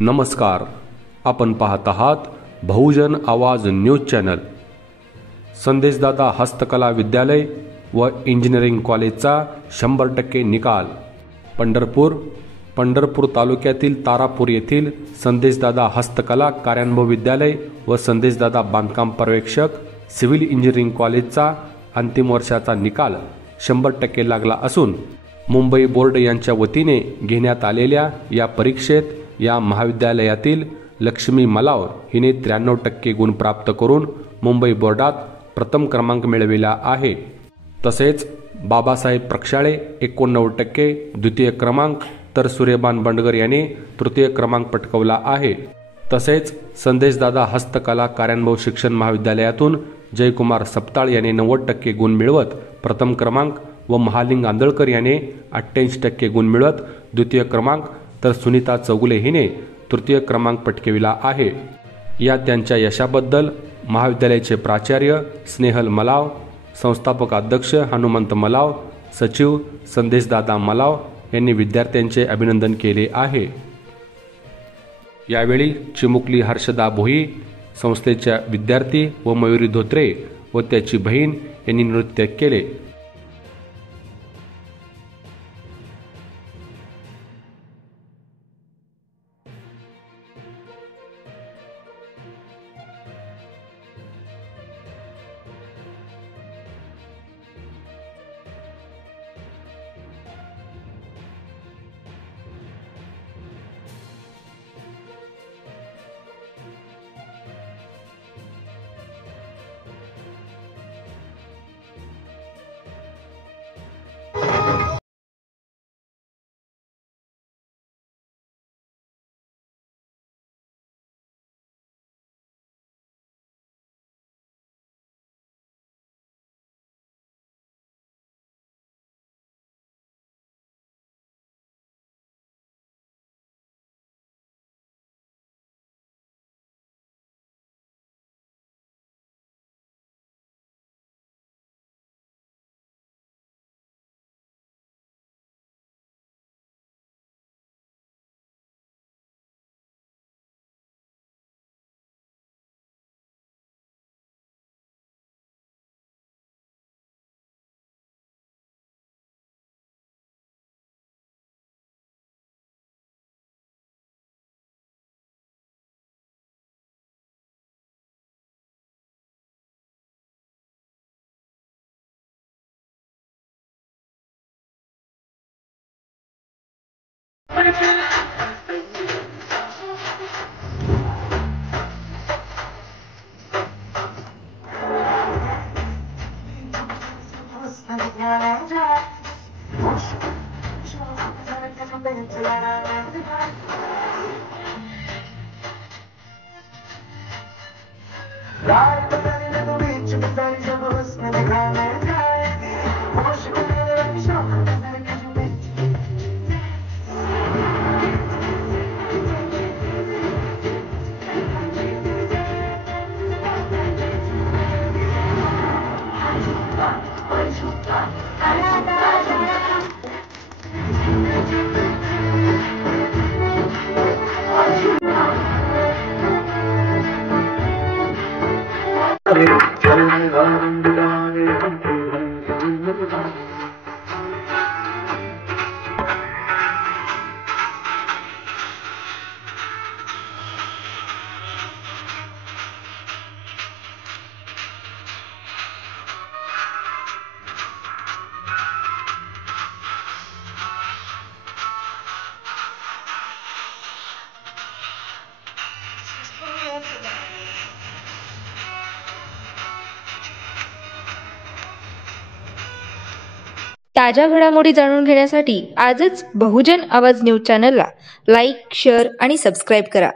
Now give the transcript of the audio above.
नमस्कार, आपण पाहत आहात बहुजन आवाज न्यूज चॅनल। संदेशदादा हस्तकला विद्यालय व इंजिनिअरिंग कॉलेजचा 100% निकाल। पंढरपूर तालुक्यातील तारापूर येथील संदेशदादा हस्तकला कार्यानुभव विद्यालय व संदेशदादा बांधकाम पर्यवेक्षक सिव्हिल इंजिनिअरिंग कॉलेजचा अंतिम वर्षाचा निकाल 100% लागला असून मुंबई बोर्ड यांच्या वतीने घेण्यात आलेल्या या परीक्षेत या महाविद्यालयातील लक्ष्मी मलाव हिने 93% गुण प्राप्त करून मुंबई बोर्डात प्रथम क्रमांक मिळविला आहे। तसेच बाबासाहेब प्रक्षाळे 89% द्वितीय क्रमांक, तर सूर्यबान बंडगर याने तृतीय क्रमांक पटकावला आहे। तसेच संदेशदादा हस्तकला कार्यानुभव शिक्षण महाविद्यालयातून जयकुमार सपताळ याने 90% गुण मिळवत प्रथम क्रमांक व महालिंग आंदळकर याने 88% गुण मिळवत द्वितीय क्रमांक, तर सुनीता चौगुले हिने तृतीय क्रमांक पटकाविला आहे। या त्यांच्या यशाबद्दल महाविद्यालयाचे प्राचार्य स्नेहल मलाव, संस्थापक अध्यक्ष हनुमंत मलाव, सचिव संदेशदादा मलाव यांनी विद्यार्थ्यांचे अभिनंदन केले आहे। यावेळी चिमुकली हर्षदा भोई, संस्थेच्या विद्यार्थी व मयुरी धोत्रे व त्याची बहीण यांनी नृत्य केले। ताज्या घडामोडी जाणून घेण्यासाठी आजच बहुजन आवाज न्यूज चॅनलला लाईक, शेअर आणि सबस्क्राईब करा।